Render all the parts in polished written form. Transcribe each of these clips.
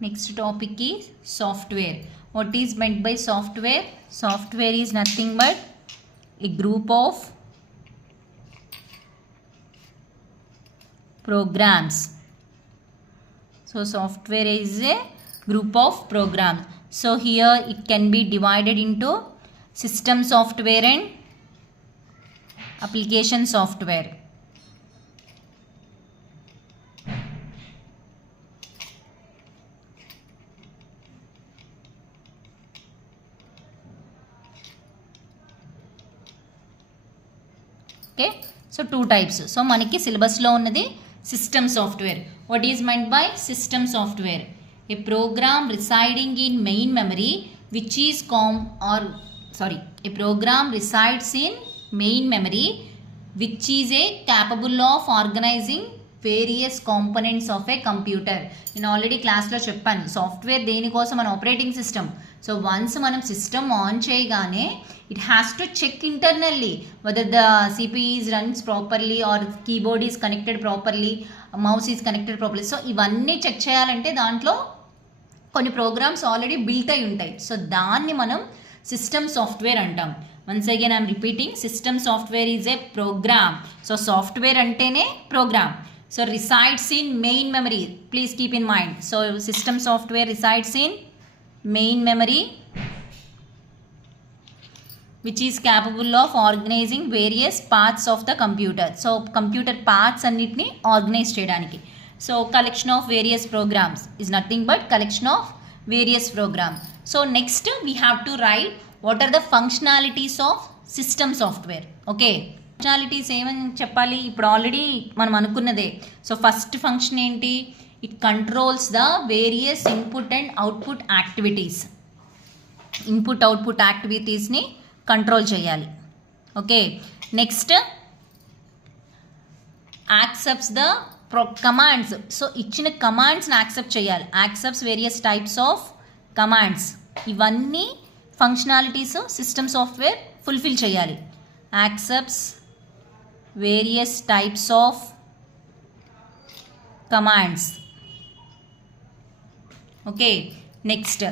Next topic is software. What is meant by software? Software is nothing but a group of programs. So software is a group of programs. So here it can be divided into system software and application software. Okay, so two types. So maniki syllabus lo unnadi system software. What is meant by system software? A program residing in main memory which is a program resides in main memory which is capable of organizing various components of a computer. నేను already క్లాస్లో చెప్పాను software దేనికోసం మన operating system. So once మనం system on చేయగానే it has to check internally whether the CPU is runs properly or keyboard is connected properly, mouse is connected properly. So ఇవన్నీ check చేయాలంటే దాంట్లో కొన్ని ప్రోగ్రామ్స్ ఆల్రెడీ బిల్ట్ అయి ఉంటాయి. So దాన్ని మనం సిస్టమ్ సాఫ్ట్వేర్ అంటాం. Once again I'm repeating, system software is a program. So software అంటేనే program. So resides in main memory, please keep in mind. So system software resides in main memory which is capable of organizing various parts of the computer. So computer parts annitni organize cheyadaniki. So collection of various programs is nothing but collection of various programs. So next we have to write what are the functionalities of system software. Okay, functionalities ఏమని చెప్పాలి, ఇప్పుడు already మనం అనుకున్నదే. So first function ఏంటి, it controls the various input and output activities. Input output యాక్టివిటీస్ని control చేయాలి. Okay, next accepts the commands. So ఇచ్చిన కమాండ్స్ని యాక్సెప్ట్ చేయాలి. Accepts various types of commands. ఇవన్నీ ఫంక్షనాలిటీస్ సిస్టమ్ సాఫ్ట్వేర్ ఫుల్ఫిల్ చేయాలి. యాక్సెప్ట్స్ various types of commands. Okay, next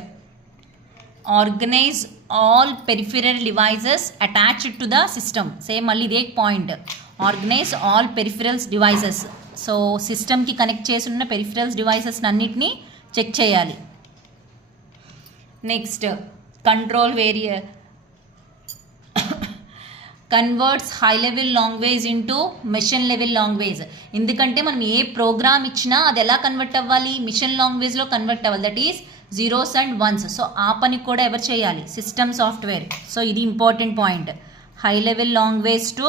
organize all peripheral devices attached to the system. Same malli ide point, organize all peripherals devices. So system ki connect chesi unna peripherals devices annitni check cheyali. Next control various converts high level language into machine level language. ఎందుకంటే మనం ఏ ప్రోగ్రామ్ ఇచ్చినా అది ఎలా కన్వర్ట్ అవ్వాలి, మిషన్ లాంగ్వేజ్లో convert అవ్వాలి. That is zeros and ones. So ఆ పని కూడా ఎవరు చేయాలి, సిస్టమ్ సాఫ్ట్వేర్. సో ఇది important point, high level language to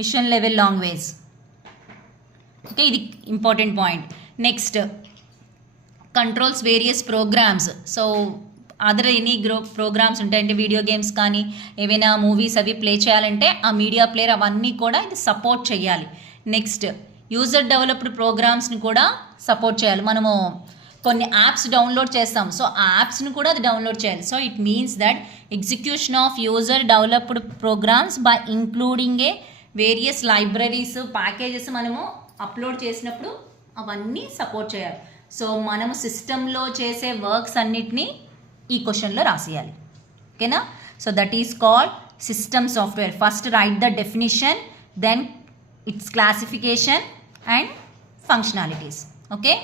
machine level language. Okay, ఇది important point. Next controls various programs. So other any programs ఉంటాయంటే వీడియో గేమ్స్ కానీ ఏవైనా మూవీస్ అవి ప్లే చేయాలంటే ఆ మీడియా ప్లేయర్ అవన్నీ కూడా ఇది సపోర్ట్ చేయాలి. నెక్స్ట్ యూజర్ డెవలప్డ్ ప్రోగ్రామ్స్ని కూడా సపోర్ట్ చేయాలి. మనము కొన్ని యాప్స్ డౌన్లోడ్ చేస్తాం, సో ఆ యాప్స్ని కూడా అది డౌన్లోడ్ చేయాలి. So it means that execution of user developed programs by including various libraries packages మనము అప్లోడ్ చేసినప్పుడు అవన్నీ సపోర్ట్ చేయాలి. సో మనము సిస్టంలో చేసే వర్క్స్ అన్నిటినీ ఈ క్వశ్చన్లో రాసేయాలి. ఓకేనా, so that is called system software. First write the definition, then it's classification and functionalities. Okay.